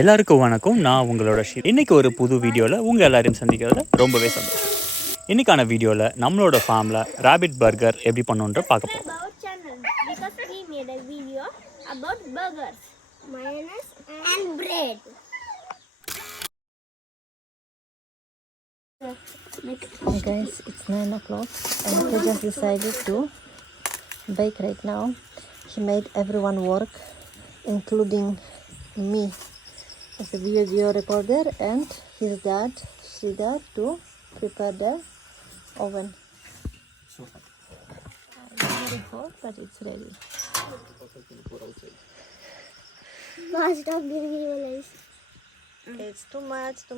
எல்லாருக்கும் வணக்கம். நான் உங்களோட ஷீ. இன்றைக்கி ஒரு புது வீடியோவில் உங்கள் எல்லாரையும் சந்திக்கிறதுல ரொம்பவே சந்தோஷம். இன்றைக்கான வீடியோவில் நம்மளோட ஃபார்மில் ராபிட் பர்கர் எப்படி பண்ணுன்ற பார்க்க போகிறோம். Hey guys, it's 9 o'clock and he just decided to bake right now. He made everyone work, including me as a video recorder and his dad, Sridhar, to prepare the oven. So hot. Very hot, but it's ready. Stop giving me lies. It's too much. For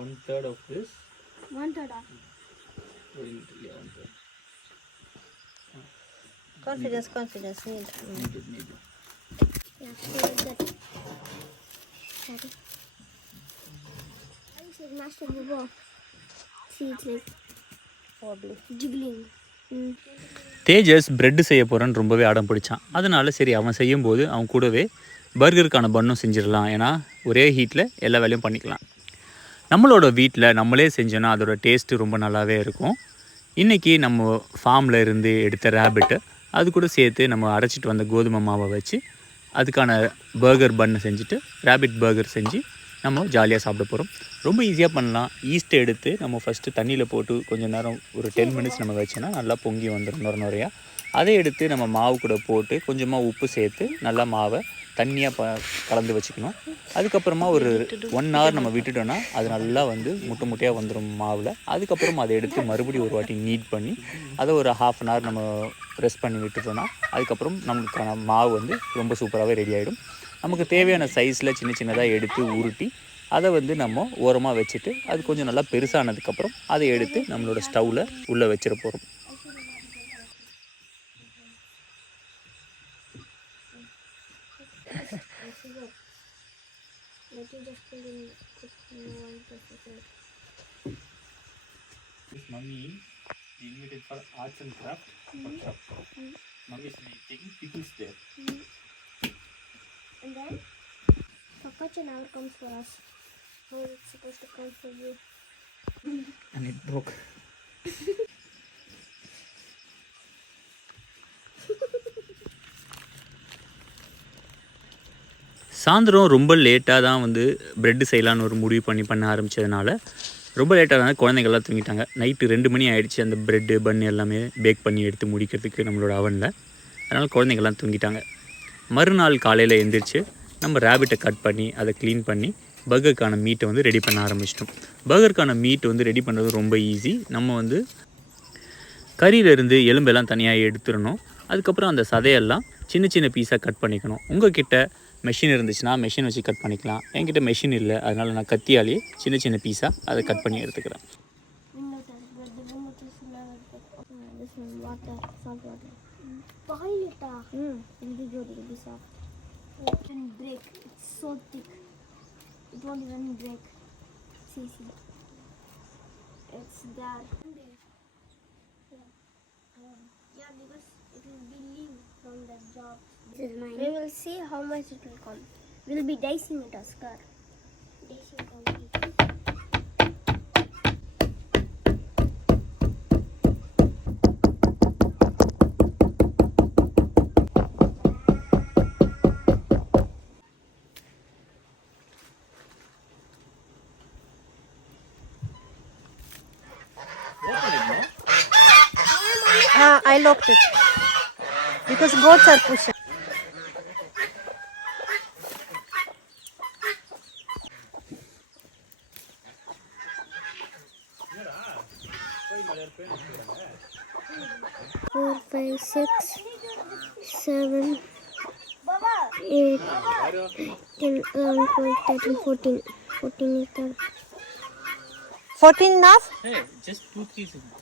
1/3 of this. 1/3 of. Yeah, 1/3. Confidence. Need. Yeah, like that. Sorry. This is Master Bubo. See, it's like Wobbly. jiggling. தேஜஸ் பிரெட்டு செய்ய போகிறேன்னு ரொம்பவே அடம் பிடிச்சான். அதனால சரி அவன் செய்யும்போது அவன் கூடவே பர்கருக்கான பன்னும் செஞ்சிடலாம். ஏன்னா ஒரே ஹீட்டில் எல்லா வேலையும் பண்ணிக்கலாம். நம்மளோட வீட்டில் நம்மளே செஞ்சோன்னா அதோட டேஸ்ட்டு ரொம்ப நல்லாவே இருக்கும். இன்றைக்கி நம்ம ஃபார்மில் இருந்து எடுத்த ரேபிட்டு அது கூட சேர்த்து நம்ம அரைச்சிட்டு வந்த கோதுமை மாவை வச்சு அதுக்கான பர்கர் பன்னு செஞ்சுட்டு ரேபிட் பர்கர் செஞ்சு நம்ம ஜாலியாக சாப்பிட போகிறோம். ரொம்ப ஈஸியாக பண்ணலாம். ஈஸ்ட்டை எடுத்து நம்ம ஃபஸ்ட்டு தண்ணியில் போட்டு கொஞ்சம் நேரம் ஒரு 10 மினிட்ஸ் நம்ம வச்சோன்னா நல்லா பொங்கி வந்துடும் நுரையா. அதை எடுத்து நம்ம மாவு கூட போட்டு கொஞ்சமாக உப்பு சேர்த்து நல்லா மாவை தண்ணியாக கலந்து வச்சுக்கணும். அதுக்கப்புறமா ஒரு 1 hour நம்ம விட்டுட்டோன்னா அது நல்லா முட்டையாக வந்துடும் மாவில். அதுக்கப்புறம் அதை எடுத்து மறுபடியும் ஒரு வாட்டி நீட் பண்ணி அதை ஒரு 1/2 hour நம்ம ப்ரெஸ் பண்ணி விட்டுட்டோன்னா அதுக்கப்புறம் நமக்கான மாவு ரொம்ப சூப்பராகவே ரெடி ஆகிடும். நமக்கு தேவையான சைஸில் சின்னதாக எடுத்து உருட்டி அதை நம்ம ஓரமாக வச்சுட்டு அது கொஞ்சம் நல்லா பெருசானதுக்கப்புறம் அதை எடுத்து நம்மளோட ஸ்டவ்வில் உள்ளே வச்சிட போகிறோம். Let you just put in This mummy invited for arts and craft workshop. Mummy is making pickles there. And then Kakacha now comes for us. How is it supposed to come for you? And it broke. சாயந்தரம் ரொம்ப லேட்டாக தான் ப்ரெட்டு செய்யலான்னு ஒரு முடிவு பண்ண ஆரம்பித்ததுனால ரொம்ப லேட்டாக தான் குழந்தைங்கள்லாம் தூங்கிட்டாங்க. நைட்டு 2 மணி ஆகிடுச்சு அந்த ப்ரெட்டு பன் எல்லாமே பேக் பண்ணி எடுத்து முடிக்கிறதுக்கு நம்மளோட அவனில். அதனால் குழந்தைங்கள்லாம் தூங்கிட்டாங்க. மறுநாள் காலையில் எழுந்திரிச்சு நம்ம ரேபிட்டை கட் பண்ணி அதை க்ளீன் பண்ணி பர்கருக்கான மீட்டை ரெடி பண்ண ஆரம்பிச்சிட்டோம். பர்கருக்கான மீட் ரெடி பண்ணுறது ரொம்ப ஈஸி. நம்ம கறியிலேருந்து எலும்பெல்லாம் தனியாக எடுத்துடணும். அதுக்கப்புறம் அந்த சதையெல்லாம் சின்ன பீஸாக கட் பண்ணிக்கணும். உங்கள் கிட்ட மெஷின் இருந்துச்சுன்னா மெஷின் வச்சு கட் பண்ணிக்கலாம். என்கிட்ட மெஷின் இல்லை, அதனால் நான் கத்தியாலேயே சின்ன பீஸாக அதை கட் பண்ணி எடுத்துக்கிறேன். Boil it. It will be good. It will be soft. It can break. It's so thick. It won't even break. See. It's there. Yeah, because it will be leave from the job. This is mine. We will see how much it will come. We will be dicing it as car. Dicing it only. I locked it because goats are pushing. Four, 5, 6, 7, 8, 10, 11, 12, 13, 14. 14 is there. 14 enough? Hey, just 2-3 seconds.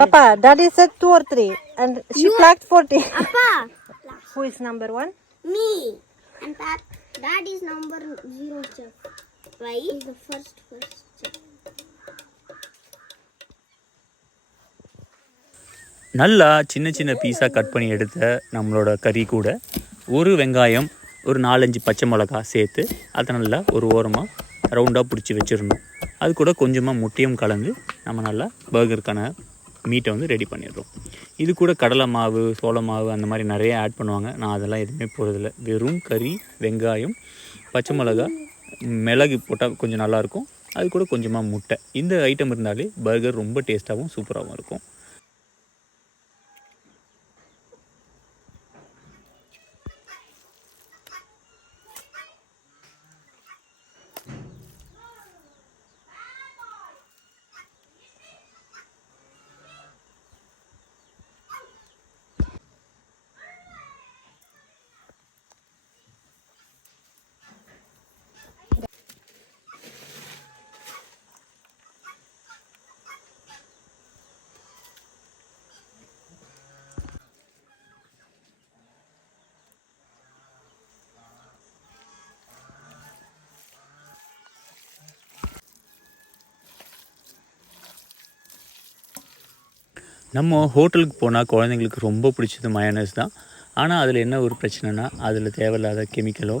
Papa, Daddy said 2 or 3 and she plucked 40. Appa! Who is number 1? Me! And Dad is number 0 chef. Why? He's the first chef. நல்லா சின்ன சின்ன பீஸாக கட் பண்ணி எடுத்த நம்மளோட கறி கூட ஒரு வெங்காயம், ஒரு 4-5 பச்சை மிளகா சேர்த்து அதை நல்லா ஒரு ஓரமாக ரவுண்டாக பிடிச்சி வச்சிடணும். அது கூட கொஞ்சமாக முட்டையும் கலந்து நம்ம நல்லா பர்கருக்கான மீட்டை வந்து ரெடி பண்ணிடுறோம். இது கூட கடலை மாவு, சோள மாவு அந்த மாதிரி நிறைய ஆட் பண்ணுவாங்க. நான் அதெல்லாம் எதுவுமே போடுறதில்ல. வெறும் கறி, வெங்காயம், பச்சை மிளகா, மிளகு போட்டால் கொஞ்சம் நல்லாயிருக்கும். அது கூட கொஞ்சமாக முட்டை. இந்த ஐட்டம் இருந்தாலே பர்கர் ரொம்ப டேஸ்ட்டாகவும் சூப்பராகவும் இருக்கும். நம்ம ஹோட்டலுக்கு போனால் குழந்தைங்களுக்கு ரொம்ப பிடிச்சது மயோனைஸ் தான். ஆனால் அதில் என்ன ஒரு பிரச்சனைனா, அதில் தேவையில்லாத கெமிக்கலோ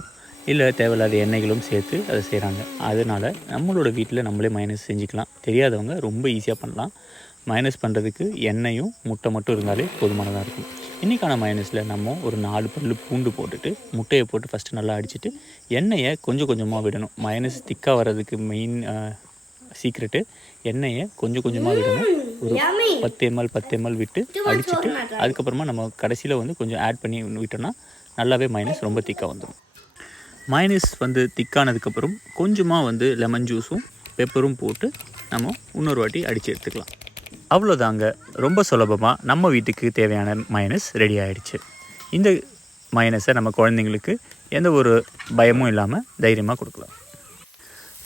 இல்லை தேவையில்லாத எண்ணெய்களும் சேர்த்து அதை செய்கிறாங்க. அதனால் நம்மளோட வீட்டில் நம்மளே மயோனைஸ் செஞ்சுக்கலாம். தெரியாதவங்க ரொம்ப ஈஸியாக பண்ணலாம். மயோனைஸ் பண்ணுறதுக்கு எண்ணெயும் முட்டை மட்டும் இருந்தாலே போதுமானதாக இருக்கும். இன்றைக்கான மயோனைஸில் நம்ம ஒரு 4 பல்லு பூண்டு போட்டுட்டு முட்டையை போட்டு ஃபஸ்ட்டு நல்லா அடிச்சுட்டு எண்ணெயை கொஞ்சம் கொஞ்சமாக விடணும். மயோனைஸ் திக்காக வர்றதுக்கு மெயின் சீக்ரெட்டு எண்ணெயை கொஞ்சம் கொஞ்சமாக விடணும். ஒரு 10 ml விட்டு அடிச்சுட்டு அதுக்கப்புறமா நம்ம கடைசியில் வந்து கொஞ்சம் ஆட் பண்ணி விட்டோம்னா நல்லாவே மயோனைஸ் ரொம்ப திக்காக வந்துடும். மயோனைஸ் வந்து திக்கானதுக்கப்புறம் கொஞ்சமாக வந்து லெமன் ஜூஸும் பெப்பரும் போட்டு நம்ம இன்னொரு வாட்டி அடித்து எடுத்துக்கலாம். அவ்வளோதாங்க, ரொம்ப சுலபமாக நம்ம வீட்டுக்கு தேவையான மயோனைஸ் ரெடி ஆகிடுச்சு. இந்த மயோனைஸை நம்ம குழந்தைங்களுக்கு எந்த ஒரு பயமும் இல்லாமல் தைரியமாக கொடுக்கலாம்.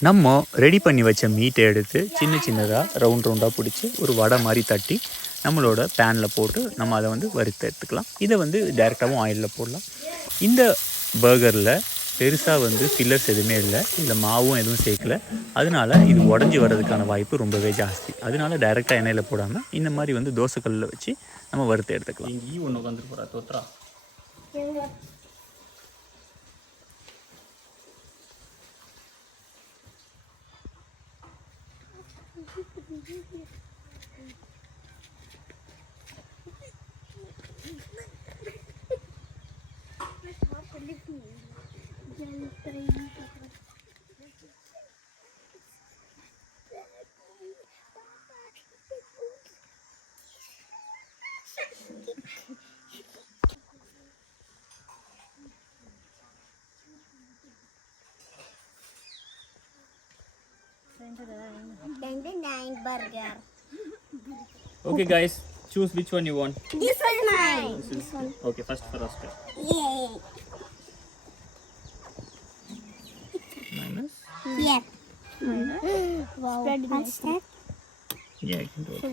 நம்ம ரெடி பண்ணி வச்ச மீட்டை எடுத்து சின்ன சின்னதாக ரவுண்டாக பிடிச்சி ஒரு வடை மாதிரி தட்டி நம்மளோட பேனில் போட்டு நம்ம அதை வந்து வறுத்து எடுத்துக்கலாம். இதை வந்து டைரெக்டாகவும் ஆயிலில் போடலாம். இந்த பர்கரில் பெருசாக வந்து ஃபில்லர்ஸ் எதுவுமே இல்லை மாவும் எதுவும் சேர்க்கல. அதனால இது உடஞ்சி வர்றதுக்கான வாய்ப்பு ரொம்பவே ஜாஸ்தி. அதனால டைரெக்டாக எண்ணெயில் போடாமல் இந்த மாதிரி வந்து தோசைக்கல்லில் வச்சு நம்ம வறுத்து எடுத்துக்கலாம். ஈ ஒன்று வந்துட்டு போகிறா தோத்ரா. Burger. Okay guys, choose which one you want. This one mine. This one. Okay, first for us. Yay. Minus. Yeah. Wow. Spread nice. Yeah, I can do it.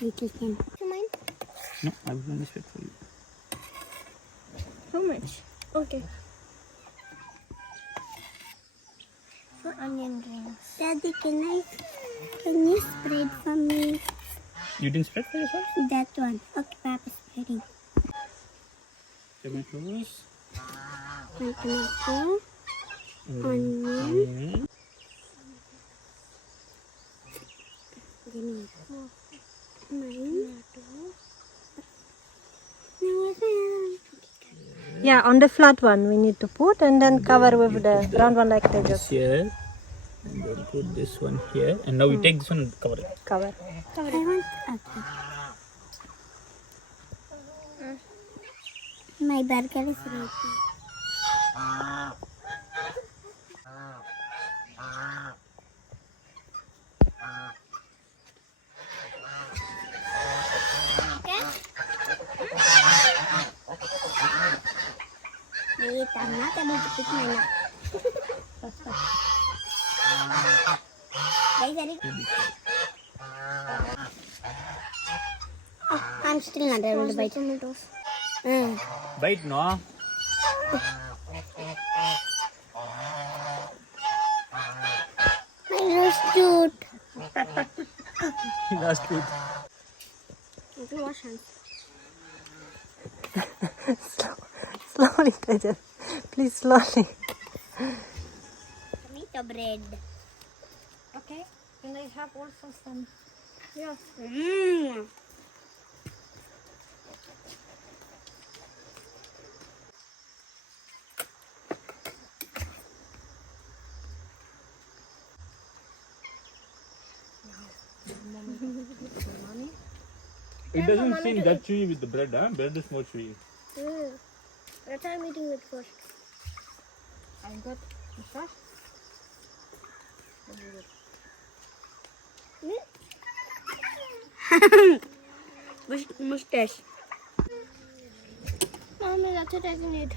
Little can. Mine? No, I will only spread for you. How much? Okay. For onion rings. Daddy, can you spread for me? You didn't spread for yourself? That one. Okay, Papa's spreading. Tomatoes. Tomato. Onion. Yeah, on the flat one we need to put and then cover with the round one like that. Just Here. And then put this one here. And now we take this one and cover it. cover. I want. Okay. My burger is ready. Wait, I'm not able to pick mine up. Guys, are you? Oh, I'm still not able to bite. Tomatoes. Bite, no? My nose cute. He lost food. You can wash hands. Slowly, Tejas. Please, slowly. Tomato bread. Okay. Can I have also some? Yeah. Mmm. It doesn't seem that chewy with the bread, huh? Bread is more chewy. That's why I'm eating it first. I got the sauce. Mustache. Mommy, that's what I need.